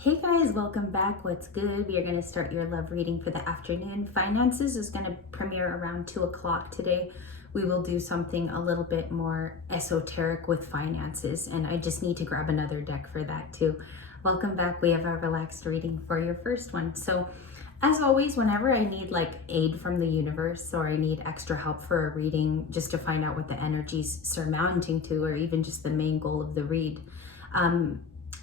Hey guys, welcome back. What's good? We are going to start your love reading for the afternoon. Finances is going to premiere around 2 o'clock today. We will do something a little bit more esoteric with finances, and I just need to grab another deck for that too. Welcome back. We have our relaxed reading for your first one. So, as always, whenever I need like aid from the universe or I need extra help for a reading just to find out what the energy's surmounting to, or even just the main goal of the read,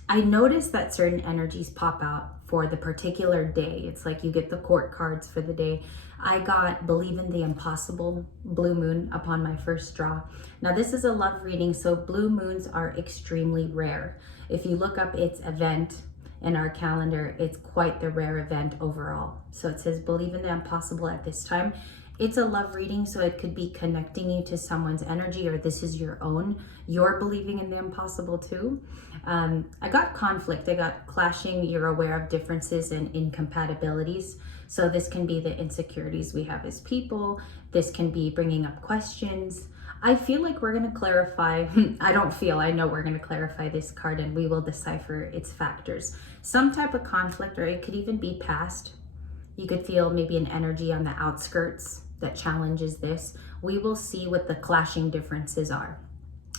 I noticed that certain energies pop out for the particular day. It's like you get the court cards for the day. I got Believe in the Impossible, Blue Moon, upon my first draw. Now this is a love reading, so blue moons are extremely rare. If you look up its event in our calendar, it's quite the rare event overall. So it says Believe in the Impossible at this time. It's a love reading, so it could be connecting you to someone's energy, or this is your own. You're believing in the impossible too. I got conflict, I got clashing. You're aware of differences and incompatibilities. So this can be the insecurities we have as people. This can be bringing up questions. I feel like we're going to clarify. I know we're going to clarify this card, and we will decipher its factors. Some type of conflict, or it could even be past. You could feel maybe an energy on the outskirts that challenges this. We will see what the clashing differences are.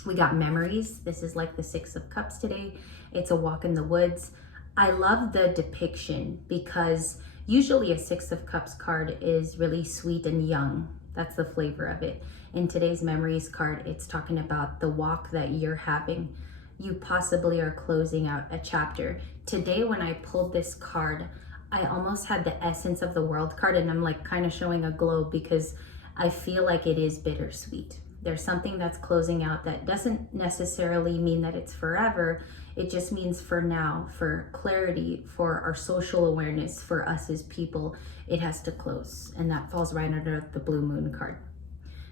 We got memories. This is like the Six of Cups today. It's a walk in the woods. I love the depiction because usually a Six of Cups card is really sweet and young. That's the flavor of it. In today's memories card, it's talking about the walk that you're having. You possibly are closing out a chapter. Today, when I pulled this card, I almost had the Essence of the World card, and I'm like kind of showing a globe because I feel like it is bittersweet. There's something that's closing out that doesn't necessarily mean that it's forever. It just means for now, for clarity, for our social awareness, for us as people, it has to close. And that falls right under the Blue Moon card.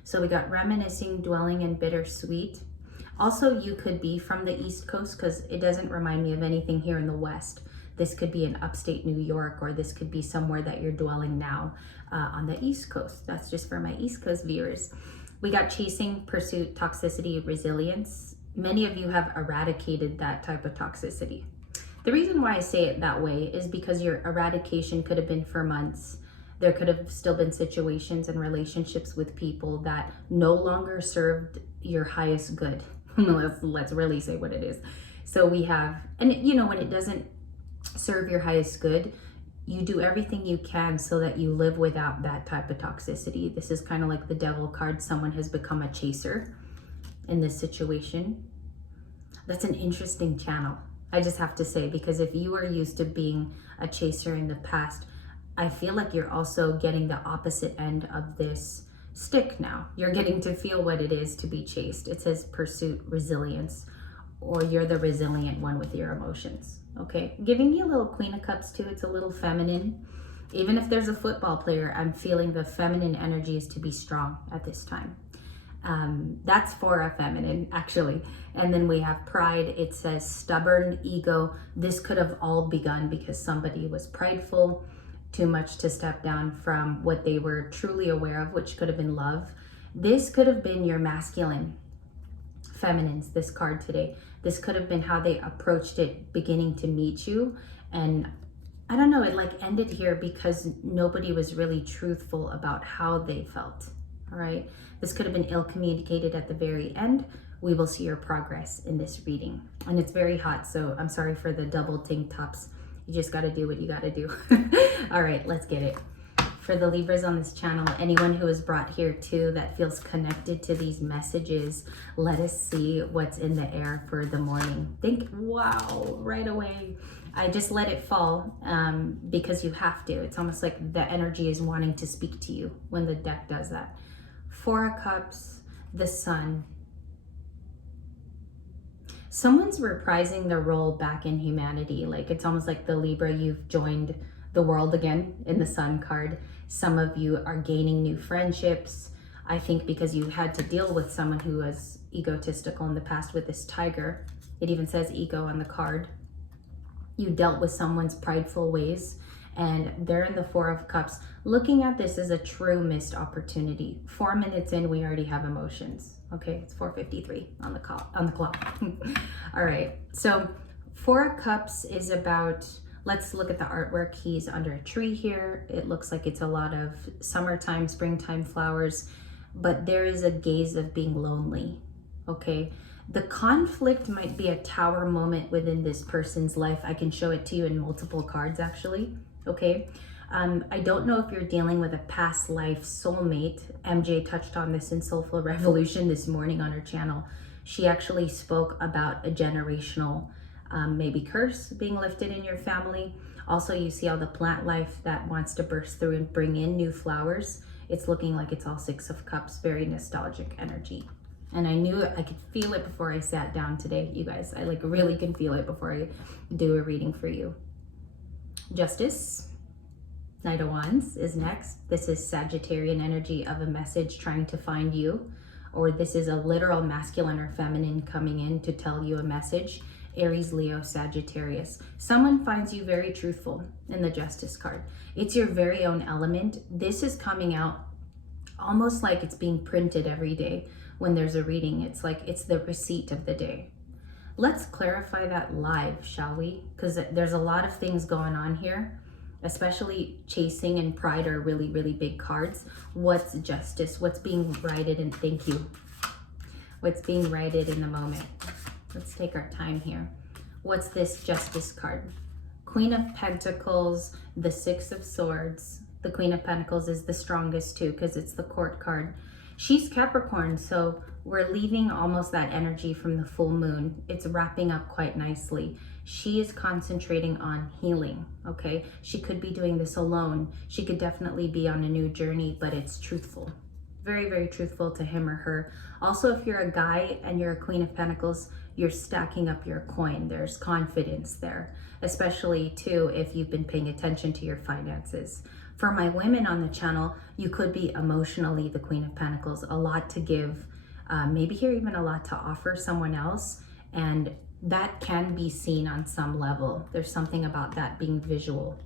So we got reminiscing, dwelling, and bittersweet. Also, you could be from the East Coast because it doesn't remind me of anything here in the West. This could be in upstate New York, or this could be somewhere that you're dwelling now on the East Coast. That's just for my East Coast viewers. We got chasing, pursuit, toxicity, resilience. Many of you have eradicated that type of toxicity. The reason why I say it that way is because your eradication could have been for months. There could have still been situations and relationships with people that no longer served your highest good. Let's really say what it is. So we have, and when it doesn't serve your highest good, you do everything you can so that you live without that type of toxicity. This is kind of like the Devil card. Someone has become a chaser in this situation. That's an interesting channel, I just have to say, because if you are used to being a chaser in the past, I feel like you're also getting the opposite end of this stick now. You're getting to feel what it is to be chased. It says pursuit, resilience, or you're the resilient one with your emotions. Okay, giving me a little Queen of Cups too. It's a little feminine. Even if there's a football player, I'm feeling the feminine energy is to be strong at this time. That's for a feminine, actually. And then we have pride. It says stubborn, ego. This could have all begun because somebody was prideful, too much to step down from what they were truly aware of, which could have been love. This could have been your masculine, feminines, this card today. This could have been how they approached it beginning to meet you. And I don't know, it like ended here because nobody was really truthful about how they felt. All right. This could have been ill communicated at the very end. We will see your progress in this reading. And it's very hot, so I'm sorry for the double tank tops. You just got to do what you got to do. All right, let's get it. For the Libras on this channel, anyone who is brought here too that feels connected to these messages, let us see what's in the air for the morning. Wow, right away. I just let it fall because you have to. It's almost like the energy is wanting to speak to you when the deck does that. Four of Cups, the Sun. Someone's reprising their role back in humanity. Like it's almost like the Libra, you've joined the world again in the Sun card. Some of you are gaining new friendships. I think because you had to deal with someone who was egotistical in the past with this Tiger. It even says ego on the card. You dealt with someone's prideful ways, and they're in the Four of Cups. Looking at this as a true missed opportunity. 4 minutes in, we already have emotions. Okay, it's 4:53 on the clock. All right, so Four of Cups is about, let's look at the artwork. He's under a tree here. It looks like it's a lot of summertime, springtime flowers, but there is a gaze of being lonely, okay? The conflict might be a tower moment within this person's life. I can show it to you in multiple cards actually, okay? I don't know if you're dealing with a past life soulmate. MJ touched on this in Soulful Revolution this morning on her channel. She actually spoke about a generational maybe curse being lifted in your family. Also, you see all the plant life that wants to burst through and bring in new flowers. It's looking like it's all Six of Cups, very nostalgic energy. And I knew I could feel it before I sat down today, you guys. I like really can feel it before I do a reading for you. Justice, Knight of Wands is next. This is Sagittarian energy of a message trying to find you, or this is a literal masculine or feminine coming in to tell you a message. Aries, Leo, Sagittarius. Someone finds you very truthful in the Justice card. It's your very own element. This is coming out almost like it's being printed every day when there's a reading. It's like it's the receipt of the day. Let's clarify that live, shall we? Because there's a lot of things going on here, especially chasing and pride are really, really big cards. What's justice? What's being righted? And thank you. What's being righted in the moment? Let's take our time here. What's this Justice card? Queen of Pentacles, the Six of Swords. The Queen of Pentacles is the strongest too because it's the Court card. She's Capricorn, so we're leaving almost that energy from the full moon. It's wrapping up quite nicely. She is concentrating on healing, okay? She could be doing this alone. She could definitely be on a new journey, but it's truthful. Very, very truthful to him or her. Also, if you're a guy and you're a Queen of Pentacles, you're stacking up your coin. There's confidence there, especially too if you've been paying attention to your finances. For my women on the channel, you could be emotionally the Queen of Pentacles, a lot to give, maybe here even a lot to offer someone else, and that can be seen on some level. There's something about that being visual,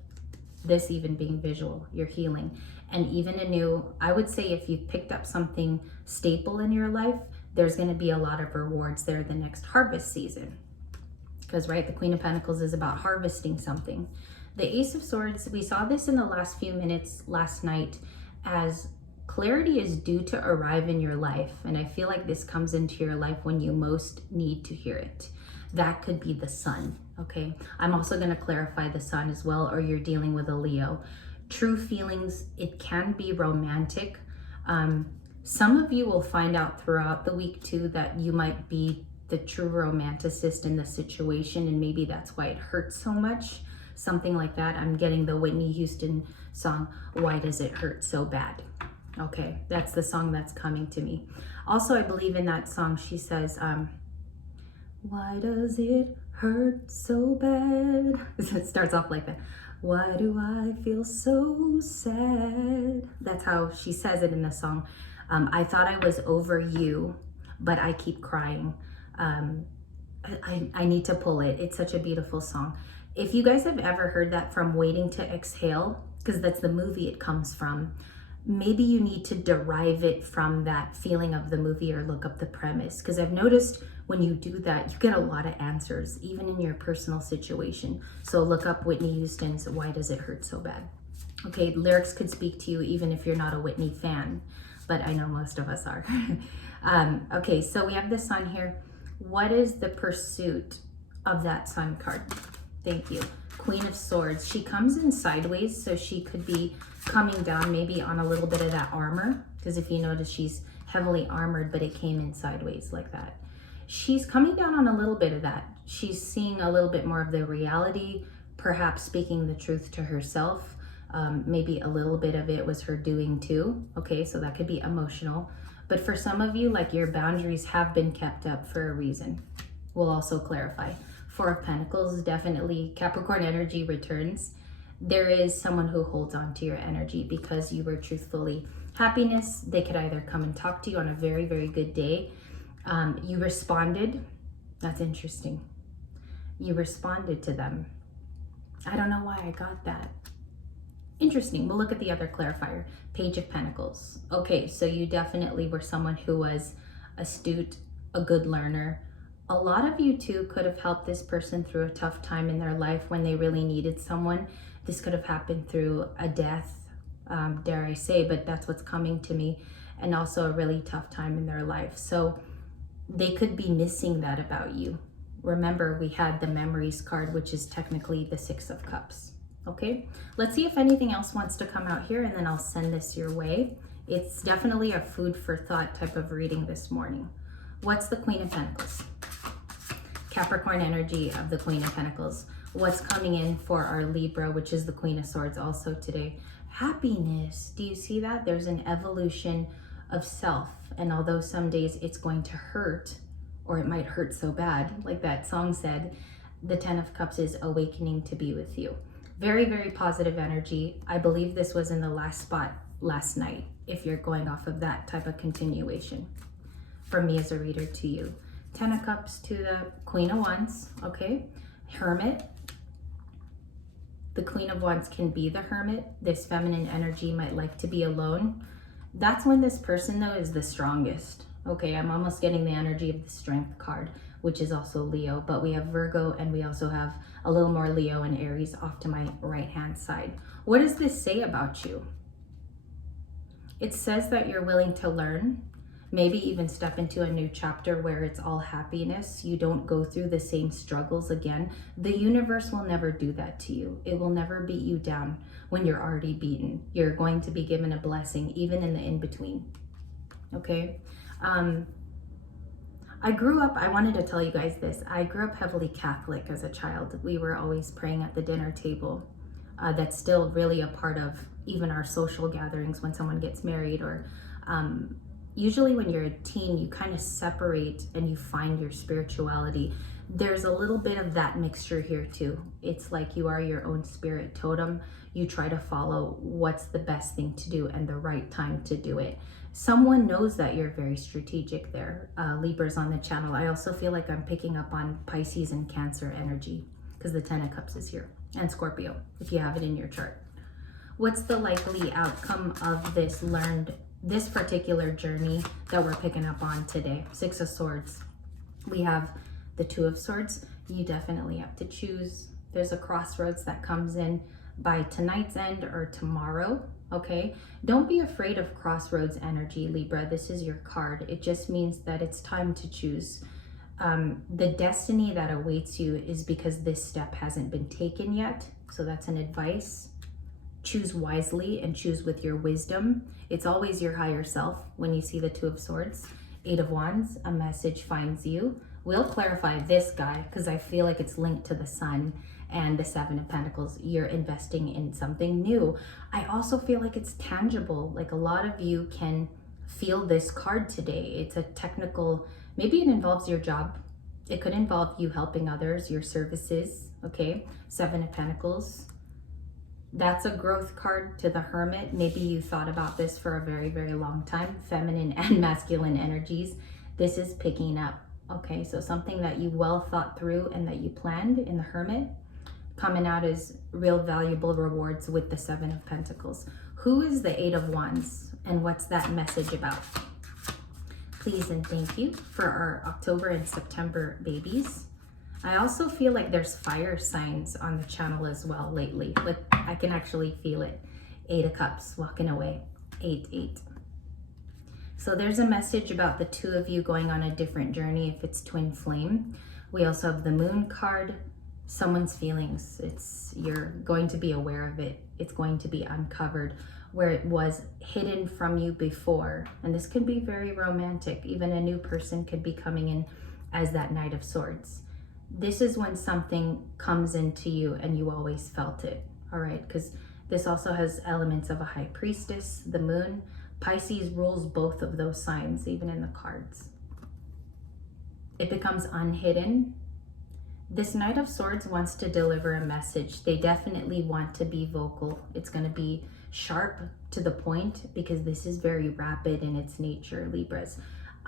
this even being visual, you're healing. And even a new, I would say if you've picked up something staple in your life, there's going to be a lot of rewards there the next harvest season. Because, right, the Queen of Pentacles is about harvesting something. The Ace of Swords, we saw this in the last few minutes last night as clarity is due to arrive in your life. And I feel like this comes into your life when you most need to hear it. That could be the sun, okay? I'm also going to clarify the sun as well, or you're dealing with a Leo. True feelings, it can be romantic. Some of you will find out throughout the week too that you might be the true romanticist in the situation, and maybe that's why it hurts so much. Something like that. I'm getting the Whitney Houston song, Why Does It Hurt So Bad? Okay, that's the song that's coming to me. Also, I believe in that song, she says, why does it hurt so bad? It starts off like that. Why do I feel so sad? That's how she says it in the song. I thought I was over you, but I keep crying. I need to pull it. It's such a beautiful song. If you guys have ever heard that from Waiting to Exhale, because that's the movie it comes from, maybe you need to derive it from that feeling of the movie or look up the premise. Because I've noticed when you do that, you get a lot of answers, even in your personal situation. So look up Whitney Houston's Why Does It Hurt So Bad? Okay, lyrics could speak to you even if you're not a Whitney fan, but I know most of us are. Okay, so we have the sun here. What is the pursuit of that sun card? Thank you. Queen of Swords. She comes in sideways, so she could be coming down maybe on a little bit of that armor, because if you notice, she's heavily armored, but it came in sideways like that. She's coming down on a little bit of that. She's seeing a little bit more of the reality, perhaps speaking the truth to herself. Maybe a little bit of it was her doing too. Okay, so that could be emotional. But for some of you, like, your boundaries have been kept up for a reason. We'll also clarify. Four of Pentacles, definitely Capricorn energy returns. There is someone who holds on to your energy because you were truthfully. Happiness, they could either come and talk to you on a very, very good day. You responded. That's interesting. You responded to them. I don't know why I got that. Interesting. We'll look at the other clarifier. Page of Pentacles. Okay, so you definitely were someone who was astute, a good learner, A lot of you too could have helped this person through a tough time in their life when they really needed someone. This could have happened through a death, dare I say, but that's what's coming to me, and also a really tough time in their life. So they could be missing that about you. Remember, we had the memories card, which is technically the Six of Cups. Okay, let's see if anything else wants to come out here, and then I'll send this your way. It's definitely a food for thought type of reading this morning. What's the Queen of Pentacles? Capricorn energy of the Queen of Pentacles. What's coming in for our Libra, which is the Queen of Swords also today? Happiness. Do you see that? There's an evolution of self. And although some days it's going to hurt, or it might hurt so bad, like that song said, the Ten of Cups is awakening to be with you. Very, very positive energy. I believe this was in the last spot last night, if you're going off of that type of continuation. From me as a reader to you. Ten of Cups to the Queen of Wands, okay? Hermit. The Queen of Wands can be the Hermit. This feminine energy might like to be alone. That's when this person, though, is the strongest. Okay, I'm almost getting the energy of the Strength card, which is also Leo, but we have Virgo, and we also have a little more Leo and Aries off to my right-hand side. What does this say about you? It says that you're willing to learn, maybe even step into a new chapter where it's all happiness. You don't go through the same struggles again. The universe will never do that to you. It will never beat you down when you're already beaten. You're going to be given a blessing, even in the in-between. Okay? I grew up, I wanted to tell you guys this. I grew up heavily Catholic as a child. We were always praying at the dinner table. That's still really a part of even our social gatherings when someone gets married, or usually when you're a teen, you kind of separate and you find your spirituality. There's a little bit of that mixture here too. It's like you are your own spirit totem. You try to follow what's the best thing to do and the right time to do it. Someone knows that you're very strategic there. Libra's on the channel. I also feel like I'm picking up on Pisces and Cancer energy because the Ten of Cups is here, and Scorpio, if you have it in your chart. What's the likely outcome of this particular journey that we're picking up on today? Six of Swords. We have the Two of Swords. You definitely have to choose. There's a crossroads that comes in by tonight's end or tomorrow, okay? Don't be afraid of crossroads energy, Libra. This is your card. It just means that it's time to choose. The destiny that awaits you is because this step hasn't been taken yet. So that's an advice. Choose wisely and choose with your wisdom. It's always your higher self when you see the Two of Swords. Eight of Wands, a message finds you. We'll clarify this guy because I feel like it's linked to the Sun and the Seven of Pentacles. You're investing in something new. I also feel like it's tangible. Like a lot of you can feel this card today. It's a technical, maybe it involves your job. It could involve you helping others, your services, okay? Seven of Pentacles. That's a growth card to the Hermit. Maybe you thought about this for a very, very long time. Feminine and masculine energies. This is picking up, okay? So something that you well thought through and that you planned in the Hermit, coming out as real valuable rewards with the Seven of Pentacles. Who is the Eight of Wands and what's that message about? Please and thank you for our October and September babies. I also feel like there's fire signs on the channel as well lately. Like I can actually feel it. Eight of Cups, walking away. 8-8. So there's a message about the two of you going on a different journey if it's twin flame. We also have the Moon card. Someone's feelings. You're going to be aware of it. It's going to be uncovered where it was hidden from you before. And this can be very romantic. Even a new person could be coming in as that Knight of Swords. This is when something comes into you and you always felt it, all right? Because this also has elements of a High Priestess, the Moon. Pisces rules both of those signs, even in the cards. It becomes unhidden. This Knight of Swords wants to deliver a message. They definitely want to be vocal. It's going to be sharp to the point because this is very rapid in its nature, Libras.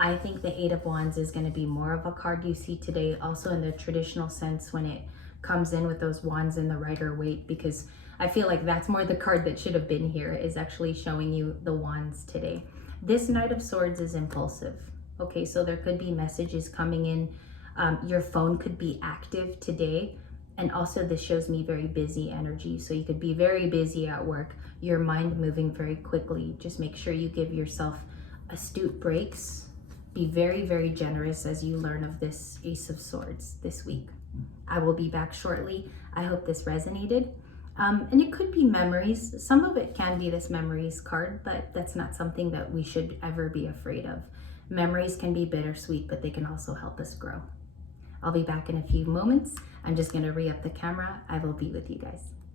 I think the Eight of Wands is going to be more of a card you see today, also in the traditional sense when it comes in with those wands in the Rider-Waite, because I feel like that's more the card that should have been here, is actually showing you the wands today. This Knight of Swords is impulsive. Okay, so there could be messages coming in Your phone could be active today. And also this shows me very busy energy. So you could be very busy at work, your mind moving very quickly. Just make sure you give yourself astute breaks. Be very, very generous as you learn of this Ace of Swords this week. I will be back shortly. I hope this resonated. And it could be memories. Some of it can be this memories card, but that's not something that we should ever be afraid of. Memories can be bittersweet, but they can also help us grow. I'll be back in a few moments. I'm just going to re-up the camera. I will be with you guys.